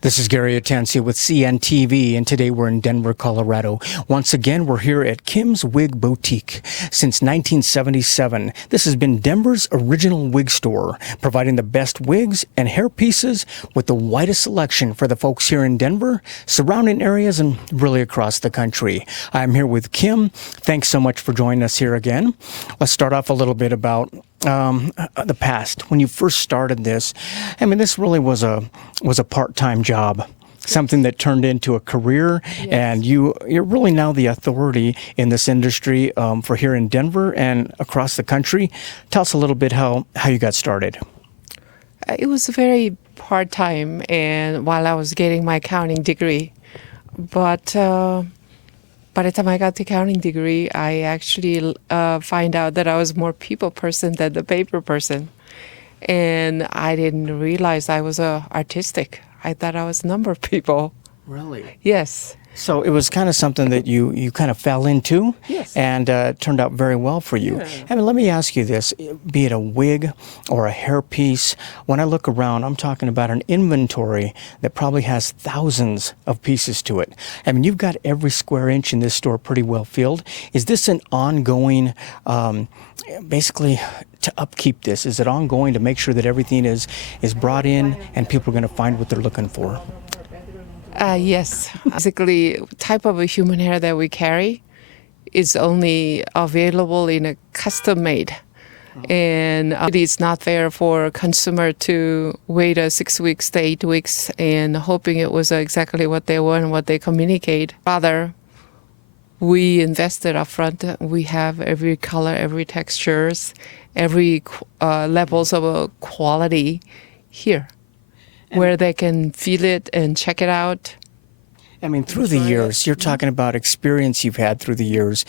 This is Gary Atencio with CNTV, and today we're in Denver, Colorado. Once again, we're here at Kim's Wig Boutique. Since 1977, this has been Denver's original wig store, providing the best wigs and hair pieces with the widest selection for the folks here in Denver, surrounding areas, and really across the country. I'm here with Kim. Thanks so much for joining us here again. Let's start off a little bit about the past. When you first started this, I mean, this really was a part-time job, something that turned into a career. Yes. And you're really now the authority in this industry for here in Denver and across the country. Tell us a little bit how you got started. It was very part-time, and while I was getting my accounting degree, but by the time I got the accounting degree, I actually find out that I was more people person than the paper person. And I didn't realize I was artistic. I thought I was a number of people. Really? Yes. So it was kind of something that you kind of fell into. Yes. And turned out very well for you. Yeah. I mean, let me ask you this, be it a wig or a hairpiece, when I look around, I'm talking about an inventory that probably has thousands of pieces to it. I mean, you've got every square inch in this store pretty well filled. Is this an ongoing, basically, to upkeep this? Is it ongoing to make sure that everything is brought in and people are going to find what they're looking for? Yes. Basically, type of a human hair that we carry is only available in a custom made. And it's not fair for a consumer to wait 6 weeks to 8 weeks and hoping it was exactly what they want and what they communicate. Rather, we invested up front. We have every color, every textures, every levels of quality here, where they can feel it and check it out. I mean, through the years, you're talking about experience you've had through the years.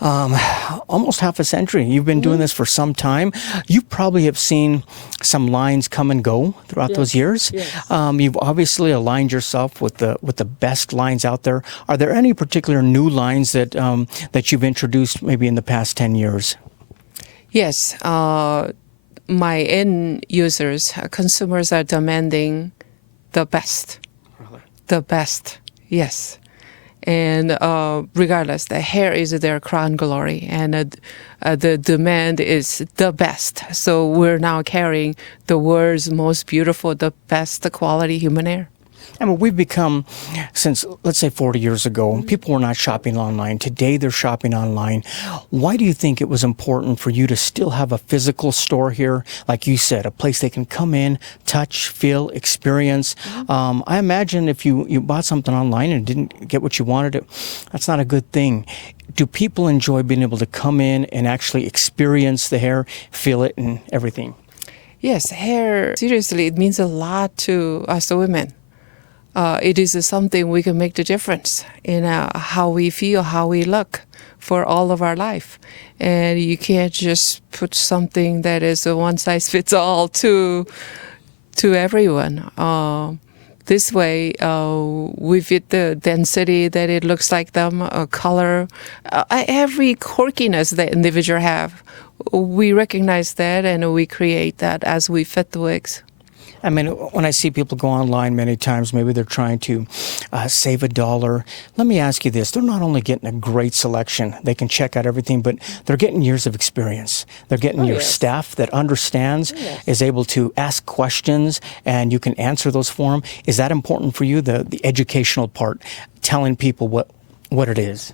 Almost half a century. You've been doing this for some time. You probably have seen some lines come and go throughout those years. Yes. You've obviously aligned yourself with the best lines out there. Are there any particular new lines that that you've introduced maybe in the past 10 years? Yes. My end users, consumers are demanding the best. Really? The best, yes. And regardless, the hair is their crown glory, and the demand is the best. So we're now carrying the world's most beautiful, the best quality human hair. I mean, we've become, since, let's say 40 years ago, people were not shopping online. Today, they're shopping online. Why do you think it was important for you to still have a physical store here? Like you said, a place they can come in, touch, feel, experience. I imagine if you bought something online and didn't get what you wanted, that's not a good thing. Do people enjoy being able to come in and actually experience the hair, feel it, and everything? Yes, hair, seriously, it means a lot to us women. It is something we can make the difference in how we feel, how we look for all of our life. And you can't just put something that is a one-size-fits-all to everyone. This way, we fit the density that it looks like them, color, every quirkiness that individual have. We recognize that and we create that as we fit the wigs. I mean, when I see people go online many times, maybe they're trying to save $1. Let me ask you this. They're not only getting a great selection, they can check out everything, but they're getting years of experience. They're getting your staff that understands, is able to ask questions, and you can answer those for them. Is that important for you, the educational part, telling people what it is?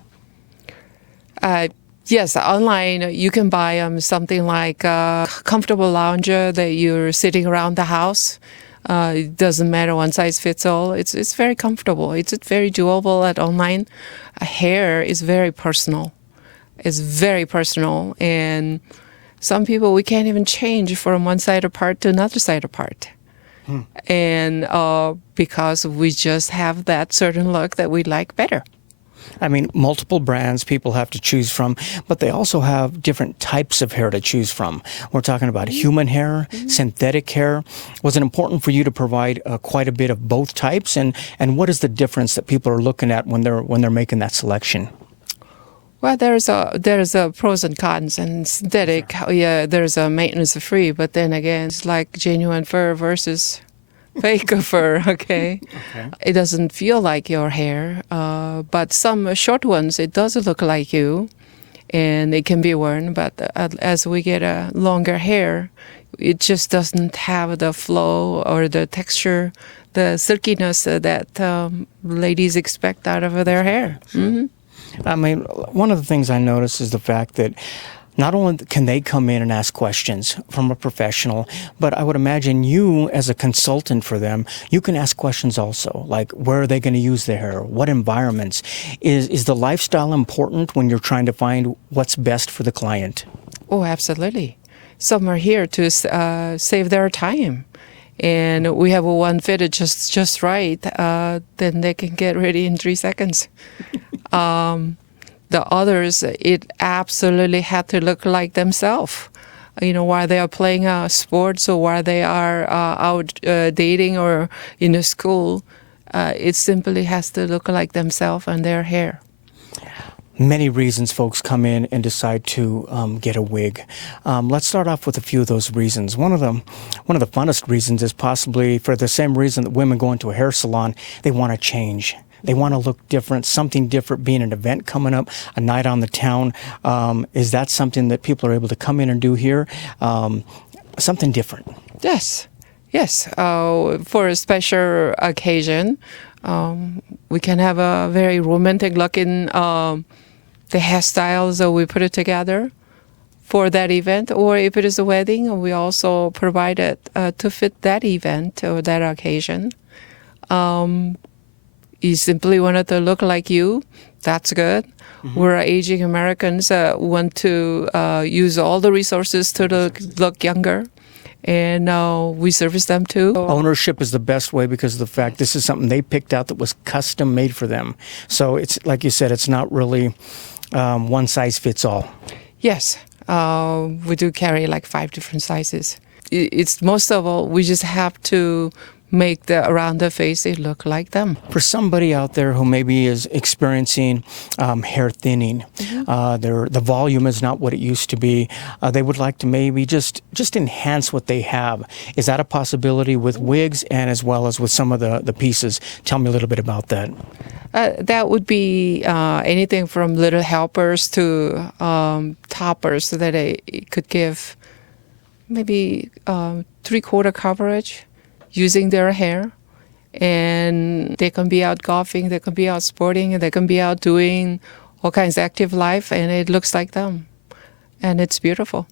Yes, online you can buy something like a comfortable lounger that you're sitting around the house. It doesn't matter, one size fits all. It's very comfortable. It's very doable at online. Hair is very personal. It's very personal, and some people we can't even change from one side apart to another side apart. And because we just have that certain look that we like better. I mean, multiple brands people have to choose from, but they also have different types of hair to choose from. We're talking about human hair, synthetic hair. Was it important for you to provide quite a bit of both types? And what is the difference that people are looking at when they're making that selection? Well, there's a pros and cons, and synthetic, there's a maintenance free, but then again, it's like genuine fur versus fake fur, okay? Okay. It doesn't feel like your hair, but some short ones, it does look like you, and it can be worn. But as we get a longer hair, it just doesn't have the flow or the texture, the silkiness that ladies expect out of their hair. Mm-hmm. I mean, one of the things I notice is the fact that not only can they come in and ask questions from a professional, but I would imagine you as a consultant for them, you can ask questions also, like where are they going to use their hair? What environments? Is the lifestyle important when you're trying to find what's best for the client? Oh, absolutely. Some are here to save their time. And we have one fitted just right, then they can get ready in 3 seconds. The others, it absolutely had to look like themselves. While they are playing sports or while they are out dating or in a school, it simply has to look like themselves and their hair. Many reasons folks come in and decide to get a wig. Let's start off with a few of those reasons. One of the funnest reasons is possibly for the same reason that women go into a hair salon. They want to change. They want to look different, something different, being an event coming up, a night on the town. Is that something that people are able to come in and do here? Something different. Yes. For a special occasion, we can have a very romantic look in the hairstyles that we put it together for that event. Or if it is a wedding, we also provide it to fit that event or that occasion. You simply want it to look like you, that's good. Mm-hmm. We're aging Americans want to use all the resources to look younger, and we service them too. Ownership is the best way because of the fact this is something they picked out that was custom made for them. So it's like you said, it's not really one size fits all. Yes, we do carry like 5 different sizes. It's most of all, we just have to make around the face it look like them. For somebody out there who maybe is experiencing hair thinning, mm-hmm. The volume is not what it used to be. They would like to maybe just enhance what they have. Is that a possibility with wigs and as well as with some of the pieces? Tell me a little bit about that. That would be anything from little helpers to toppers that they could give maybe 3/4 coverage using their hair, and they can be out golfing, they can be out sporting, they can be out doing all kinds of active life, and it looks like them, and it's beautiful.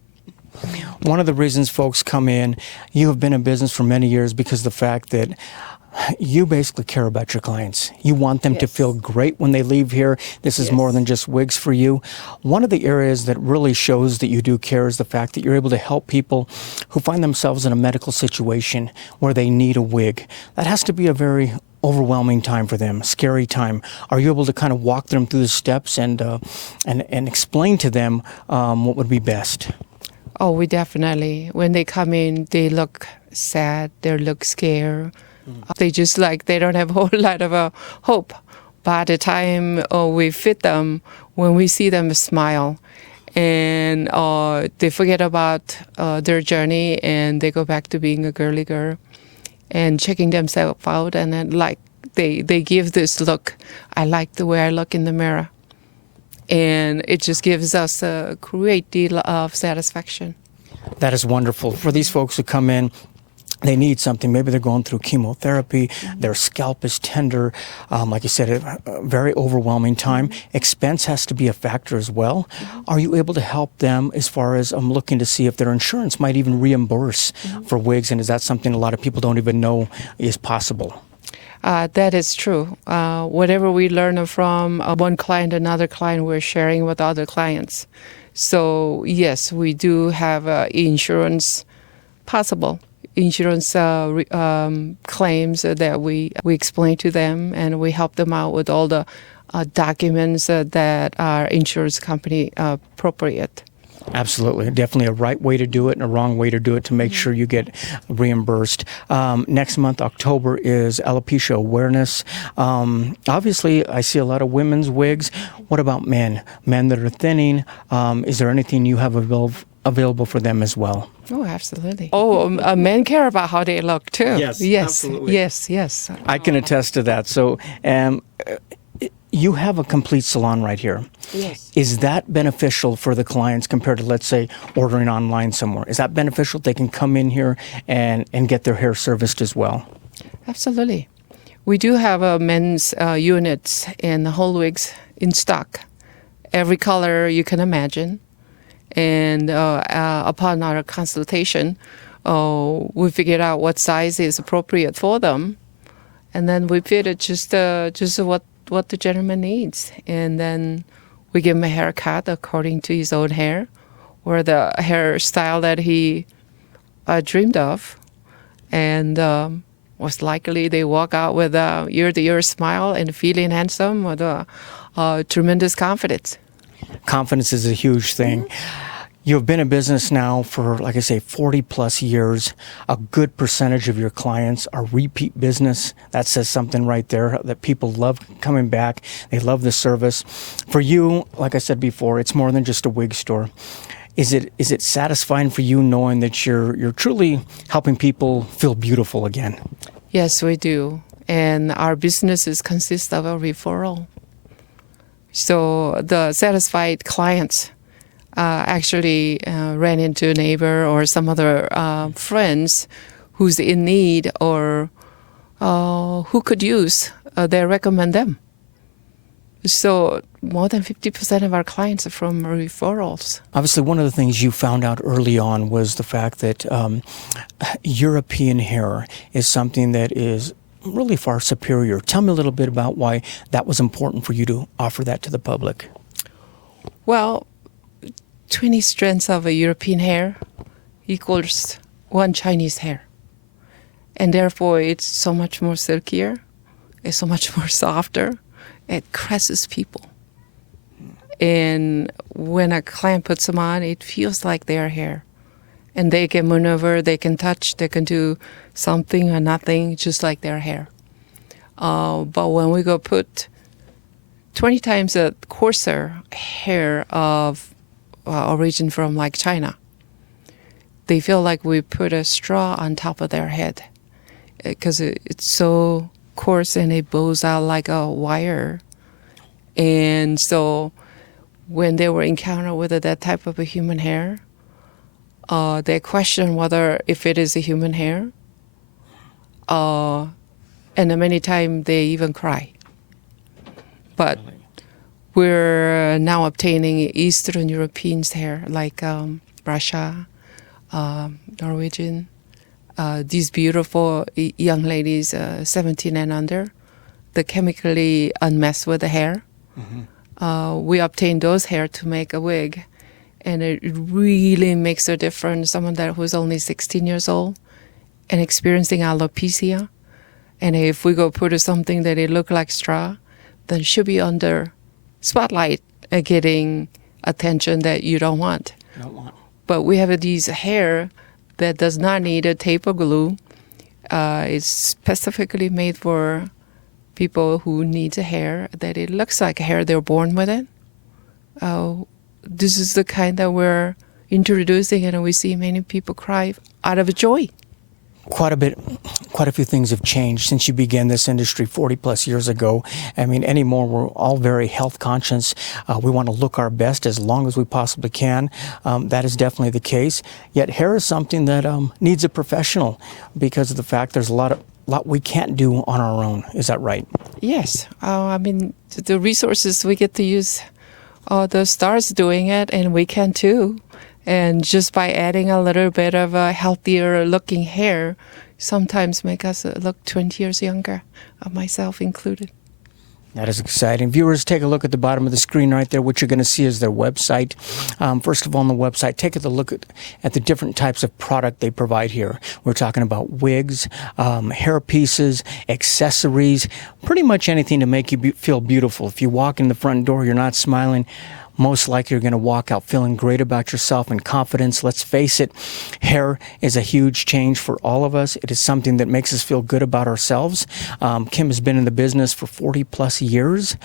One of the reasons folks come in, you have been in business for many years because of the fact that you basically care about your clients. You want them to feel great when they leave here. This is more than just wigs for you. One of the areas that really shows that you do care is the fact that you're able to help people who find themselves in a medical situation where they need a wig. That has to be a very overwhelming time for them, scary time. Are you able to kind of walk them through the steps and explain to them what would be best? Oh, we definitely. When they come in, they look sad, they look scared. They just they don't have a whole lot of hope. By the time we fit them, when we see them smile, and they forget about their journey and they go back to being a girly girl and checking themselves out, and then they give this look. I like the way I look in the mirror, and it just gives us a great deal of satisfaction. That is wonderful. For these folks who come in, they need something. Maybe they're going through chemotherapy. Mm-hmm. Their scalp is tender. Like you said, a very overwhelming time. Mm-hmm. Expense has to be a factor as well. Mm-hmm. Are you able to help them as far as looking to see if their insurance might even reimburse for wigs? And is that something a lot of people don't even know is possible? That is true. Whatever we learn from one client to another client, we're sharing with other clients. So, yes, we do have insurance possible. Insurance claims that we explain to them, and we help them out with all the documents that our insurance company appropriate. Absolutely. Definitely a right way to do it and a wrong way to do it to make sure you get reimbursed. Next month, October, is alopecia awareness. Obviously, I see a lot of women's wigs. What about men? Men that are thinning, is there anything you have available for them as well? Oh, absolutely. Oh, men care about how they look too. Yes, yes, absolutely. yes. I can attest to that. So you have a complete salon right here. Yes. Is that beneficial for the clients compared to, let's say, ordering online somewhere? Is that beneficial? They can come in here and get their hair serviced as well? Absolutely. We do have men's units and whole wigs in stock. Every color you can imagine. And upon our consultation, we figured out what size is appropriate for them. And then we fit it just what the gentleman needs. And then we give him a haircut according to his own hair or the hairstyle that he dreamed of. And most likely they walk out with a ear-to-ear smile and feeling handsome with tremendous confidence. Confidence is a huge thing. You've been in business now for, like I say, 40 plus years. A good percentage of your clients are repeat business. That says something right there, that people love coming back. They love the service. For you, like I said before, it's more than just a wig store. Is it satisfying for you knowing that you're truly helping people feel beautiful again? Yes, we do. And our businesses consist of a referral. So the satisfied clients actually ran into a neighbor or some other friends who's in need or who could use, they recommend them. So more than 50% of our clients are from referrals. Obviously, one of the things you found out early on was the fact that European hair is something that is really far superior. Tell me a little bit about why that was important for you to offer that to the public. Well, 20 strands of a European hair equals one Chinese hair. And therefore, it's so much more silkier, it's so much more softer, it caresses people. And when a client puts them on, it feels like their hair. And they can maneuver, they can touch, they can do something or nothing, just like their hair. But when we go put 20 times a coarser hair of origin from like China, they feel like we put a straw on top of their head because it's so coarse and it bows out like a wire. And so when they were encountered with that type of a human hair, they question whether if it is a human hair. And many times they even cry. But we're now obtaining Eastern Europeans hair, like Russia, Norwegian. These beautiful young ladies, 17 and under, the chemically unmessed with the hair. Mm-hmm. We obtain those hair to make a wig. And it really makes a difference. Someone who's only 16 years old and experiencing alopecia. And if we go put something that it look like straw, then she'll be under spotlight getting attention that you don't want. But we have these hair that does not need a tape or glue. It's specifically made for people who need a hair that it looks like a hair they're born with it. This is the kind that we're introducing, and we see many people cry out of joy. Quite a few things have changed since you began this industry 40 plus years ago. I mean, anymore, we're all very health conscious. We want to look our best as long as we possibly can. That is definitely the case. Yet hair is something that needs a professional because of the fact there's a lot we can't do on our own. Is that right? Yes. I mean, the resources we get to use, the stars doing it, and we can too. And just by adding a little bit of a healthier looking hair, sometimes make us look 20 years younger, myself included. That is exciting. Viewers, take a look at the bottom of the screen right there. What you're going to see is their website. First of all, on the website, take a look at the different types of product they provide here. We're talking about wigs, hair pieces, accessories, pretty much anything to make you feel beautiful. If you walk in the front door, you're not smiling, most likely you're going to walk out feeling great about yourself and confidence. Let's face it, hair is a huge change for all of us. It is something that makes us feel good about ourselves. Kim has been in the business for 40 plus years.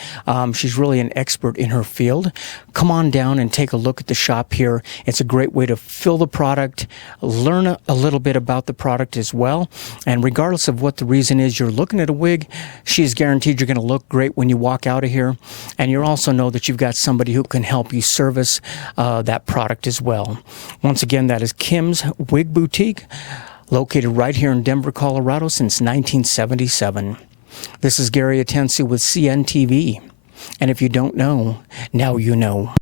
She's really an expert in her field. Come on down and take a look at the shop here. It's a great way to feel the product, learn a little bit about the product as well. And regardless of what the reason is you're looking at a wig, she's guaranteed you're going to look great when you walk out of here. And you also know that you've got somebody who can help you service that product as well. Once again, that is Kim's Wig Boutique, located right here in Denver, Colorado since 1977. This is Gary Atencio with CNTV. And if you don't know, now you know.